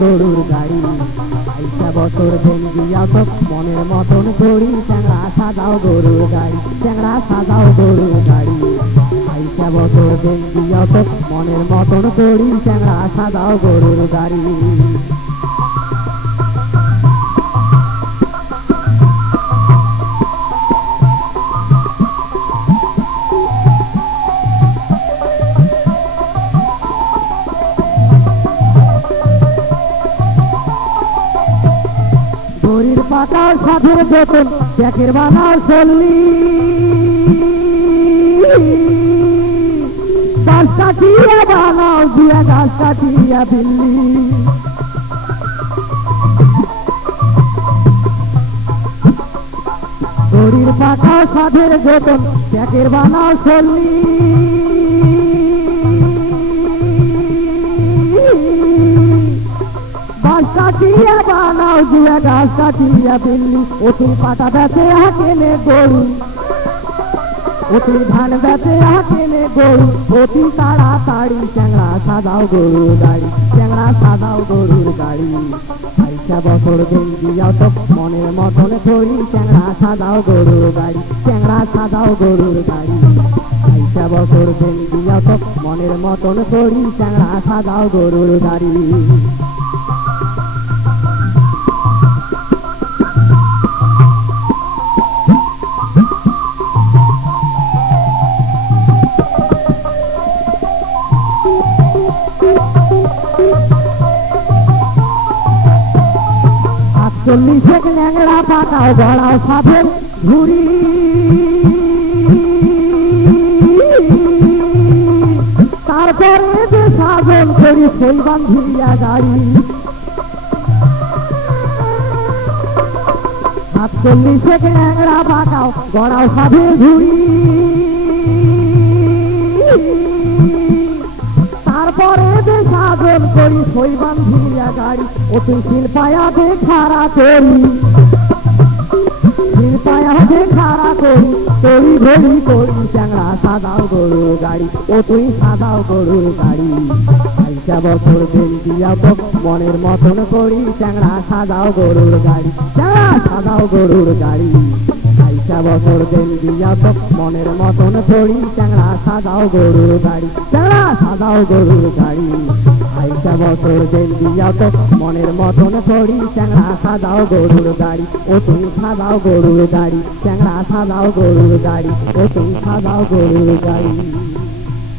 গরুর গাড়ি। বাইশা বছর ভেঙ্গিয়া তো মনের মতন করি চ্যাংড়া সাজাও গরুর গাড়ি, চ্যাংড়া সাদাও গরুর গাড়ি। বাইশা বছর ভেঙ্গিয়া তো মনের মতন করি চ্যাংড়া সাজাও গরুর গাড়ি। দড়ির পাতার সাথে যতন প্যাকের বানার চল্লি গাছ কাটিয়া বানাও দিয়া গাছ কাটিয়া দিল্লি দড়ির পাতা সাধের যতন প্যাকের বানাও চল্লি কাটিয়া বানাও, দিয়া গাছ কাটিয়া দিল্লি ওতুল পাতা বেঁচে হাকেনে গরু ওতুল ধান বেঁচে হাকেনে গরু অতি তাড়াতাড়ি চ্যাংড়া সাদাও গরুর গাড়ি। চ্যাংড়া সাদাও গরুর গাড়ি। আইসা বছর দিন দিয়াও তো মনের মতন করি। চ্যাংড়া সাদাও গরুর গাড়ি। চ্যাংড়া সাদাও গরুর গাড়ি। আইসা বছর দিন দিয়াও তো মনের মতন করি। চ্যাংড়া সাদাও গরুর গাড়ি। আটচল্লিশে ল্যাংড়া পাকাও গড়াও সাথের ঘুরি তারপরে যে সাধন করি সেই বান্ধিয়া গাড়ি। আটচল্লিশে ল্যাংড়া পাকাও গড়াও সাথের ঘুরি সাধন করি সই বান্ধিয়া গাড়ি, অতি শিল্পায়া দে খারা করি। শিল্পায়া দে খারা করি করি চ্যাংড়া সাদাও গরুর গাড়ি তুই সাদাও গরুর গাড়ি। বছর দিন দিয়া তো মনের মতন করি চ্যাংড়া সাদাও গরুর গাড়ি চ্যাংড়া সাদাও গরুর গাড়ি। আইসা বছর দিন দিয়া তো মনের মতন করি চ্যাংড়া সাদাও গরুর গাড়ি চ্যাংড়া সাদাও গরুর গাড়ি। আইসা বছর জেল দিয়া তো মনের মতন করি চ্যাংড়া সাদাও গরুর গাড়ি, ও তুমি সাদাও গরুর গাড়ি, চ্যাংড়া সাদাও গরুর গাড়ি, ও তুমি সাদাও গরুর গাড়ি।